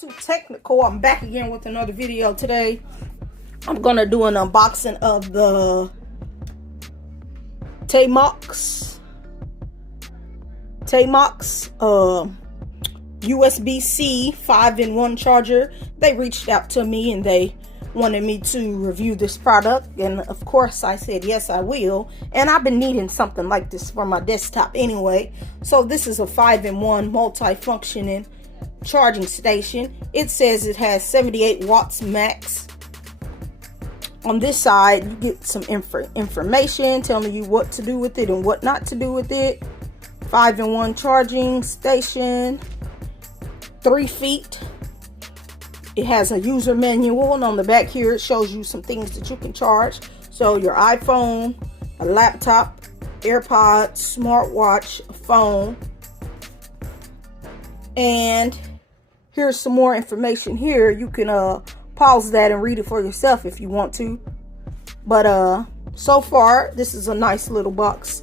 Too technical. I'm back again with another video today. I'm gonna do an unboxing of the Tamoxi USB-C 5-in-1 charger. They reached out to me and they wanted me to review this product, and of course I said yes, I will. And I've been needing something like this for my desktop anyway. So this is a 5-in-1 multi-functioning charging station. It says it has 78 watts max. On this side you get some information telling you what to do with it and what not to do with it. 5-in-1 charging station, 3 feet. It has a user manual, and on the back here it shows you some things that you can charge. So your iPhone, a laptop, AirPods, smartwatch, a phone. And here's some more information here. You can pause that and read it for yourself if you want to. But so far this is a nice little box.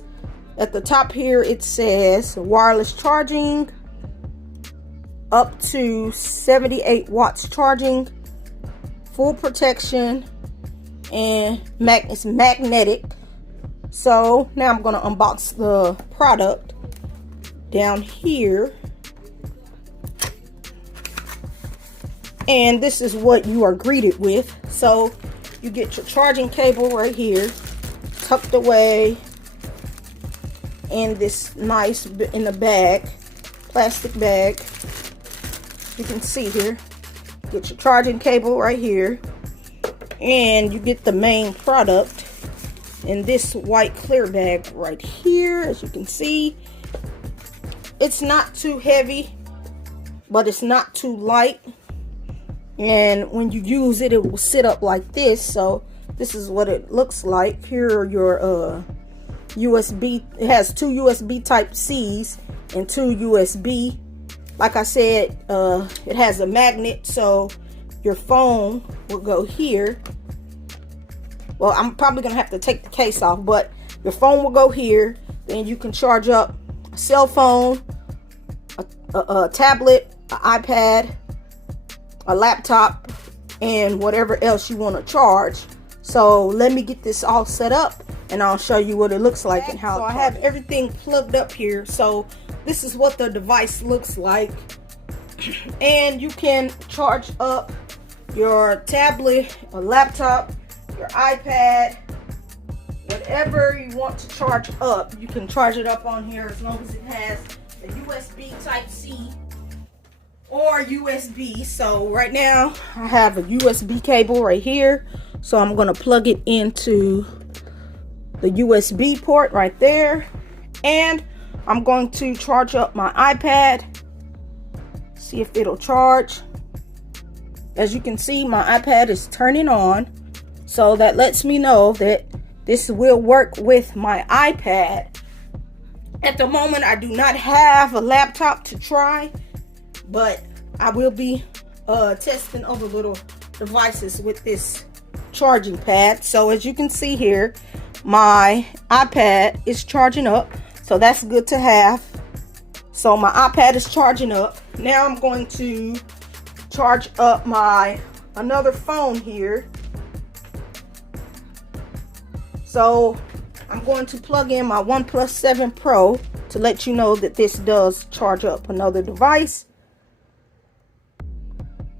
At the top here it says wireless charging, up to 78 watts charging, full protection, and it's magnetic. So now I'm going to unbox the product. Down here, and this is what you are greeted with. So you get your charging cable right here, tucked away in this nice, in the bag, plastic bag. You can see here, get your charging cable right here, and you get the main product in this white clear bag right here. As you can see, it's not too heavy, but it's not too light. And when you use it, it will sit up like this. So this is what it looks like. Here are your USB. It has 2 USB type C's and 2 USB. Like I said, it has a magnet, so your phone will go here. Well, I'm probably gonna have to take the case off, but your phone will go here. Then you can charge up a cell phone, a tablet, an iPad, a laptop, and whatever else you want to charge. So let me get this all set up and I'll show you what it looks like and how. So I have everything plugged up here. So this is what the device looks like. And you can charge up your tablet, a laptop, your iPad, whatever you want to charge up. You can charge it up on here as long as it has a USB type C or USB. So right now I have a USB cable right here, so I'm going to plug it into the USB port right there, and I'm going to charge up my iPad, see if it'll charge. As you can see, my iPad is turning on, so that lets me know that this will work with my iPad. At the moment I do not have a laptop to try, but I will be testing other little devices with this charging pad. So as you can see here, my iPad is charging up, so that's good to have. So my iPad is charging up. Now I'm going to charge up my another phone here. So I'm going to plug in my OnePlus 7 Pro to let you know that this does charge up another device.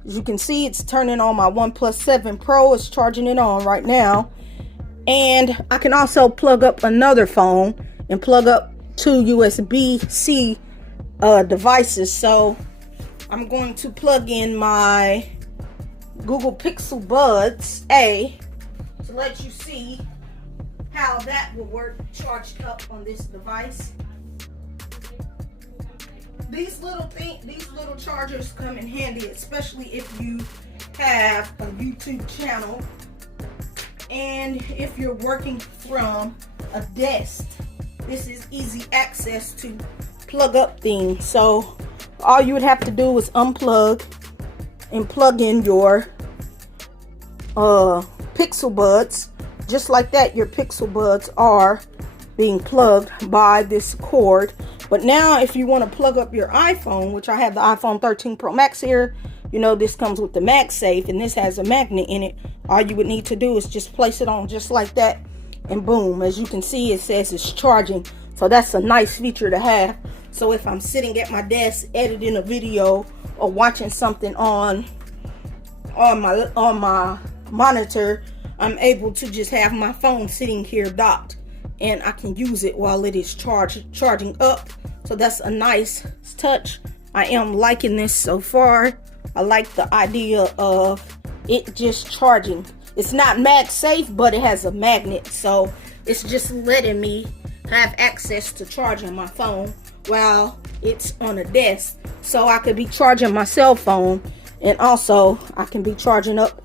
As you can see, it's turning on my OnePlus 7 Pro. It's charging it on right now. And I can also plug up another phone and plug up 2 USB-C devices. So I'm going to plug in my Google Pixel Buds A to let you see how that will work charged up on this device. These little chargers come in handy, especially if you have a YouTube channel and if you're working from a desk. This is easy access to plug up thing. So all you would have to do is unplug and plug in your Pixel Buds. Just like that, your Pixel Buds are being plugged by this cord. But now if you want to plug up your iPhone, which I have the iPhone 13 Pro Max here, you know this comes with the MagSafe and this has a magnet in it. All you would need to do is just place it on just like that, and boom, as you can see, it says it's charging. So that's a nice feature to have. So if I'm sitting at my desk editing a video or watching something on my monitor, I'm able to just have my phone sitting here docked and I can use it while it is charging up. So that's a nice touch. I am liking this so far. I like the idea of it just charging. It's not MagSafe, but it has a magnet, so it's just letting me have access to charging my phone while it's on a desk. So I could be charging my cell phone, and also I can be charging up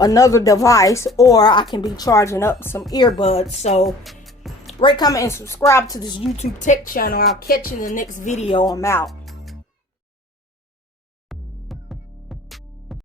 another device, or I can be charging up some earbuds. So rate, comment, and subscribe to this YouTube tech channel. I'll catch you in the next video. I'm out.